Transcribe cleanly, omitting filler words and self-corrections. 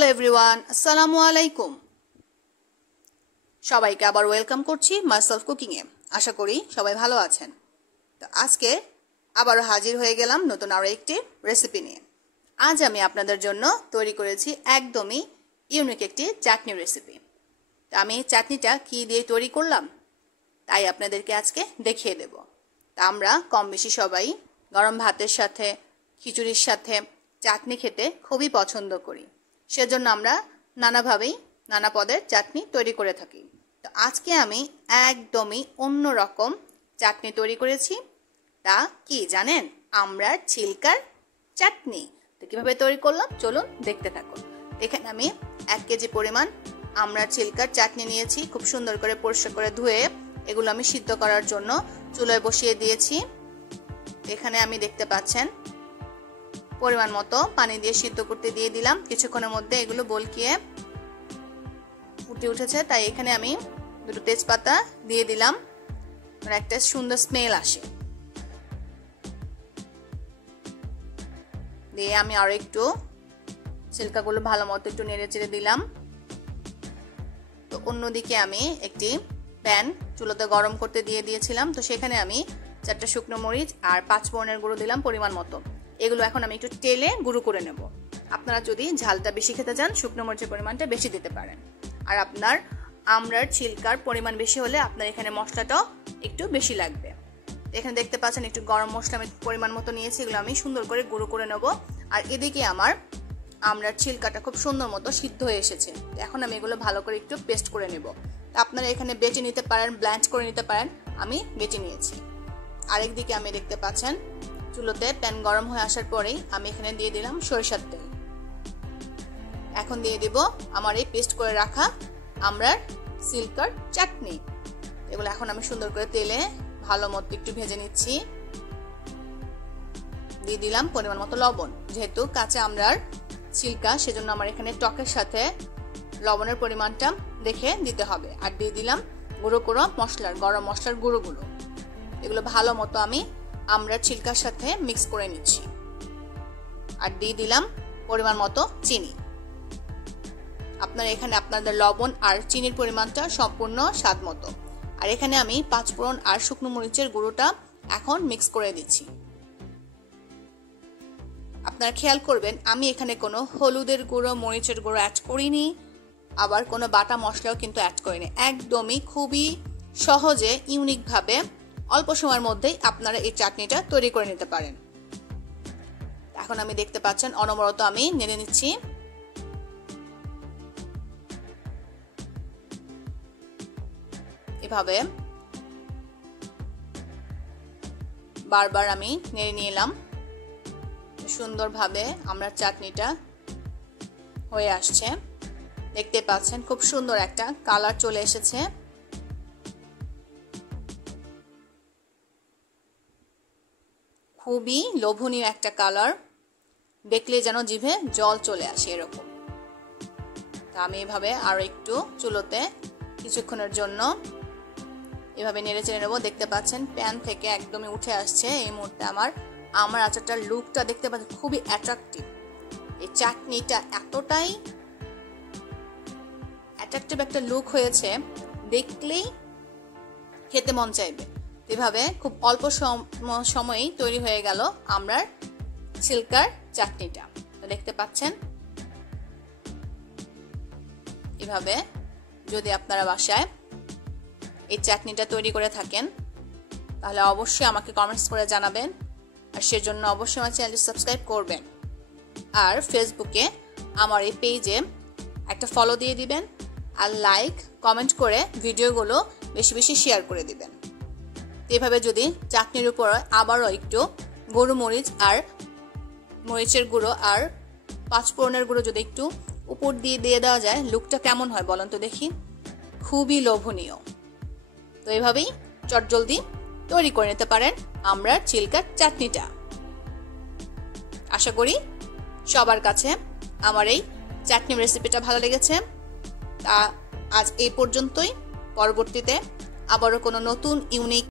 Hello everyone, আসসালামু আলাইকুম। সবাইকে আবার ওয়েলকাম করছি মাইসেলফ কুকিং এ। আশা করি সবাই ভালো আছেন। তো আজকে আবারও হাজির হয়ে গেলাম নতুন আরও একটি রেসিপি নিয়ে। আজ আমি আপনাদের জন্য তৈরি করেছি একদমই ইউনিক একটি চাটনি রেসিপি। তো আমি চাটনিটা কি দিয়ে তৈরি করলাম তাই আপনাদেরকে আজকে দেখিয়ে দেব। তা আমরা কম বেশি সবাই গরম ভাতের সাথে, খিচুড়ির সাথে চাটনি খেতে খুবই পছন্দ করি। সেজন্য আমরা নানাভাবেই নানা পদের চাটনি তৈরি করে থাকি। তো আজকে আমি একদমই অন্য রকম চাটনি তৈরি করেছি। তা কি জানেন? আমড়ার ছিলকার চাটনি। তো কীভাবে তৈরি করলাম চলুন দেখতে থাকুন। এখানে আমি 1 কেজি পরিমাণ আমড়ার ছিলকার চাটনি নিয়েছি। খুব সুন্দর করে পরিষ্কার করে ধুয়ে এগুলো আমি সিদ্ধ করার জন্য চুলায় বসিয়ে দিয়েছি। এখানে আমি দেখতে পাচ্ছেন পরিমাণ মতো পানি দিয়ে সিদ্ধ করতে দিয়ে দিলাম। কিছুক্ষণের মধ্যে এগুলো বলকিয়ে ফুটে উঠেছে, তাই এখানে আমি 2 তেজপাতা দিয়ে দিলাম, একটা সুন্দর স্মেল আসে। দিয়ে আমি আরো একটু ছিলকাগুলো ভালো মতো একটু নেড়ে চেড়ে দিলাম। তো অন্যদিকে আমি একটি প্যান চুলোতে গরম করতে দিয়ে দিয়েছিলাম। তো সেখানে আমি 4টা শুকনো মরিচ আর 5 ফোড়নের গুঁড়ো দিলাম পরিমাণ মতো। এগুলো এখন আমি একটু তেলে গুঁড়ো করে নেব। আপনারা যদি ঝালটা বেশি খেতে চান শুকনো মরিচের পরিমাণটা বেশি দিতে পারেন। আর আপনার আমড়ার ছিলকার পরিমাণ বেশি হলে আপনার এখানে মশলাটাও একটু বেশি লাগবে। এখানে দেখতে পাচ্ছেন একটু গরম মশলা আমি পরিমাণ মতো নিয়েছি, এগুলো আমি সুন্দর করে গুঁড়ো করে নেব। আর এদিকে আমার আমড়ার ছিলকাটা খুব সুন্দর মতো সিদ্ধ হয়ে এসেছে। এখন আমি এগুলো ভালো করে একটু পেস্ট করে নেব। আপনারা এখানে বেটে নিতে পারেন, ব্ল্যান্ড করে নিতে পারেন, আমি বেটে নিয়েছি। আরেকদিকে আমি দেখতে পাচ্ছেন চুলোতে প্যান গরম হয়ে আসার পরেই আমি এখানে দিয়ে দিলাম সরিষার তেল। এখন দিয়ে দিব আমার এই পেস্ট করে রাখা আমড়ার ছিলকার চাটনি। এগুলো এখন আমি সুন্দর করে তেলে ভালো মতো একটু ভেজে নিচ্ছি। দিয়ে দিলাম পরিমাণ মতো লবণ। যেহেতু কাঁচা আমড়ার ছিলকা সেজন্য আমার এখানে টকের সাথে লবণের পরিমাণটা দেখে দিতে হবে। আর দিয়ে দিলাম গুঁড়ো গুঁড়ো মশলার গরম মশলার গুঁড়োগুলো। এগুলো ভালো মতো আমি আমড়ার ছিলকার সাথে মিক্স করে নিচ্ছি। আর দিয়ে দিলাম পরিমাণ মতো চিনি। আপনারা এখানে আপনাদের লবণ আর চিনির পরিমাণটা সম্পূর্ণ স্বাদ মতো। আর এখানে আমি 5 ফোড়ন আর শুকনো মরিচের গুঁড়োটা এখন মিক্স করে দিচ্ছি। আপনারা খেয়াল করবেন আমি এখানে কোনো হলুদের গুঁড়ো, মরিচের গুঁড়ো অ্যাড করিনি, আবার কোনো বাটা মশলাও কিন্তু অ্যাড করিনি। একদমই খুবই সহজে ইউনিক ভাবে অল্প সময়ের মধ্যেই আপনারা এই চাটনিটা তৈরি করে নিতে পারেন। এখন আমি দেখতে পাচ্ছেন অনবরত আমি নেড়ে নিচ্ছি। এভাবে বারবার আমি নেড়ে নিলাম। সুন্দরভাবে আমরা চাটনিটা হয়ে আসছে। দেখতে পাচ্ছেন খুব সুন্দর একটা কালার চলে এসেছে। খুবই লোভনীয় একটা কালার, দেখলে যেন জিভে জল চলে আসে এরকম। তা আমি এভাবে আরো একটু চুলোতে কিছুক্ষণের জন্য এভাবে নেড়ে চেড়ে নেবো। দেখতে পাচ্ছেন প্যান থেকে একদমই উঠে আসছে। এই মুহূর্তে আমার আচারটার লুকটা দেখতে পাচ্ছেন খুবই অ্যাট্রাকটিভ। এই চাটনিটা এতটাই অ্যাট্রাকটিভ একটা লুক হয়েছে, দেখলেই খেতে মন চাইবে। এভাবে খুব অল্প সময়েই তৈরি হয়ে গেল আমড়ার ছিলকার চাটনিটা। দেখতে পাচ্ছেন এভাবে যদি আপনারা বাসায় এই চাটনিটা তৈরি করে থাকেন তাহলে অবশ্যই আমাকে কমেন্টস করে জানাবেন। আর সেজন্য অবশ্যই আমার চ্যানেলটি সাবস্ক্রাইব করবেন। আর ফেসবুকে আমার এই পেজে একটা ফলো দিয়ে দিবেন। আর লাইক কমেন্ট করে ভিডিওগুলো বেশি বেশি শেয়ার করে দিবেন। এভাবে যদি চাটনির উপর আবারও একটু গরু মরিচ আর মরিচের গুঁড়ো আর 5 ফোড়নের গুঁড়ো যদি একটু উপর দিয়ে দেওয়া যায়, লুকটা কেমন হয় বলেন তো দেখি? খুবই লোভনীয়। তো এভাবেই চটজলদি তৈরি করে নিতে পারেন আমড়ার ছিলকার চাটনিটা। আশা করি সবার কাছে আমার এই চাটনি রেসিপিটা ভালো লেগেছে। তা আজ এই পর্যন্তই। পরবর্তীতে আবারও কোনো নতুন ইউনিক